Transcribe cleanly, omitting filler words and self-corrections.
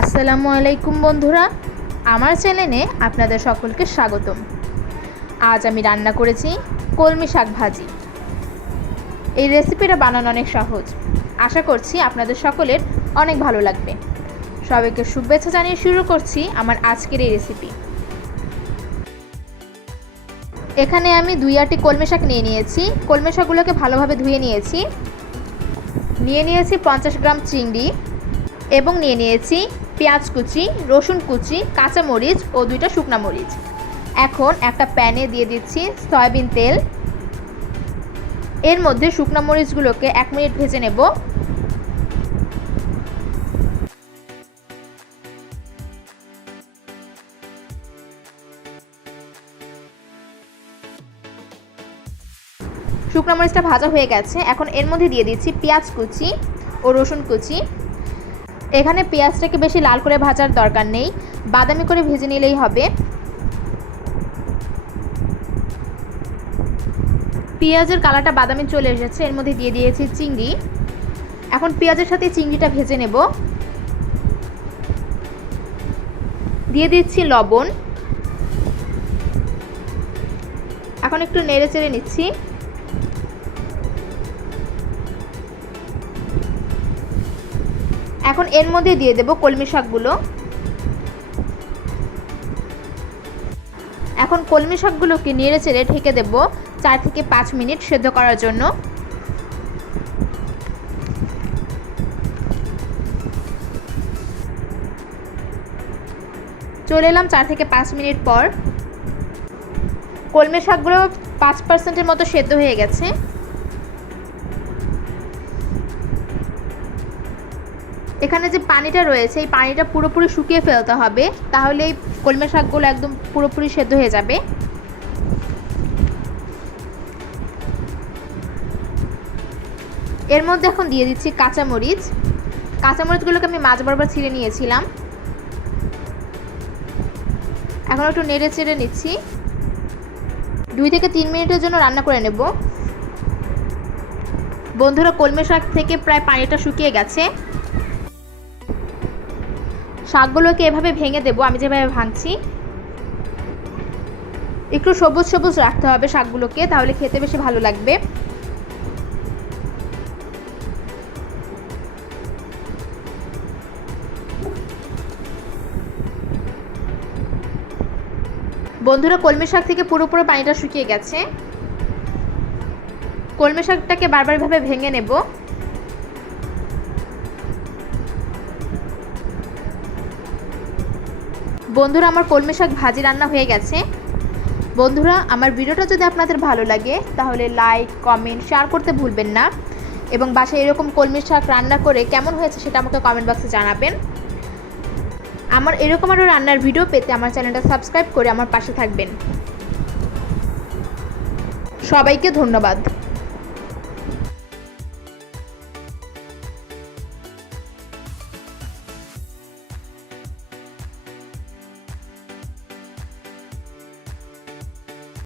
আসসালামু আলাইকুম বন্ধুরা, আমার চ্যানেলে আপনাদের সকলকে স্বাগতম। আজ আমি রান্না করেছি কলমি শাক ভাজি। এই রেসিপিটা বানানো অনেক সহজ। আশা করছি আপনাদের সকলের অনেক ভালো লাগবে। সবাইকে শুভেচ্ছা জানিয়ে শুরু করছি আমার আজকের এই রেসিপি। এখানে আমি 2 আটি কলমি শাক নিয়ে নিয়েছি। কলমি শাকগুলোকে ভালোভাবে ধুয়ে নিয়েছি। নিয়ে নিয়েছি 50 গ্রাম চিংড়ি এবং নিয়ে নিয়েছি পেঁয়াজ কুচি, রসুন কুচি, কাঁচামরিচ ও 2টা শুকনা মরিচ। এখন একটা প্যানে দিয়ে দিচ্ছি সয়াবিন তেল। এর মধ্যে শুকনা মরিচগুলোকে 1 মিনিট ভেজে নেব। শুকনা মরিচটা ভাজা হয়ে গেছে। এখন এর মধ্যে দিয়ে দিচ্ছি পেঁয়াজ কুচি ও রসুন কুচি। এখানে পেঁয়াজটাকে বেশি লাল করে ভাজার দরকার নেই, বাদামি করে ভেজে নিলেই হবে। পেঁয়াজের কালারটা বাদামি চলে এসেছে। এর মধ্যে দিয়ে দিয়েছি চিংড়ি। এখন পেঁয়াজের সাথে চিংড়িটা ভেজে নেব। দিয়ে দিচ্ছি লবণ। এখন একটু নেড়ে চেড়ে নিচ্ছি। এখন এর মধ্যে দিয়ে দেব কলমি শাকগুলো। এখন কলমি শাকগুলোকে নেড়ে চেড়ে ঢেকে দেব 4 থেকে 5 মিনিট সেদ্ধ করার জন্য। চলে এলাম 4 থেকে 5 মিনিট পর। কলমি শাকগুলো 5% মতো সেদ্ধ হয়ে গেছে। এখানে যে পানিটা রয়েছে এই পানিটা পুরোপুরি শুকিয়ে ফেলতে হবে, তাহলে এই কলমি শাকগুলো একদম পুরোপুরি সেদ্ধ হয়ে যাবে। এর মধ্যে এখন দিয়ে দিচ্ছি কাঁচামরিচ। কাঁচামরিচগুলোকে আমি মাঝ বরাবর ছিঁড়ে নিয়েছিলাম। এখন একটু নেড়ে চেড়ে নিচ্ছি। 2 থেকে 3 মিনিটের জন্য রান্না করে নেব। বন্ধুরা, কলমি শাক থেকে প্রায় পানিটা শুকিয়ে গেছে। শাকগুলোকে এভাবে ভেঙে দেব, আমি যেভাবে ভাঙছি। একটু সবুজ সবুজ রাখতে হবে শাকগুলোকে, তাহলে খেতে বেশি ভালো লাগবে। বন্ধুরা, কলমি শাক থেকে পুরোপুরি পানিটা শুকিয়ে গেছে। কলমি শাকটাকে বারবার এভাবে ভেঙে নেব। বন্ধুরা, আমার কলমি শাক ভাজি রান্না হয়ে গেছে। বন্ধুরা, আমার ভিডিওটা যদি আপনাদের ভালো লাগে তাহলে লাইক, কমেন্ট, শেয়ার করতে ভুলবেন না। এবং বাসায় এরকম কলমি শাক রান্না করে কেমন হয়েছে সেটা আমাকে কমেন্ট বক্সে জানাবেন। আমার এরকম আরও রান্নার ভিডিও পেতে আমার চ্যানেলটা সাবস্ক্রাইব করে আমার পাশে থাকবেন। সবাইকে ধন্যবাদ।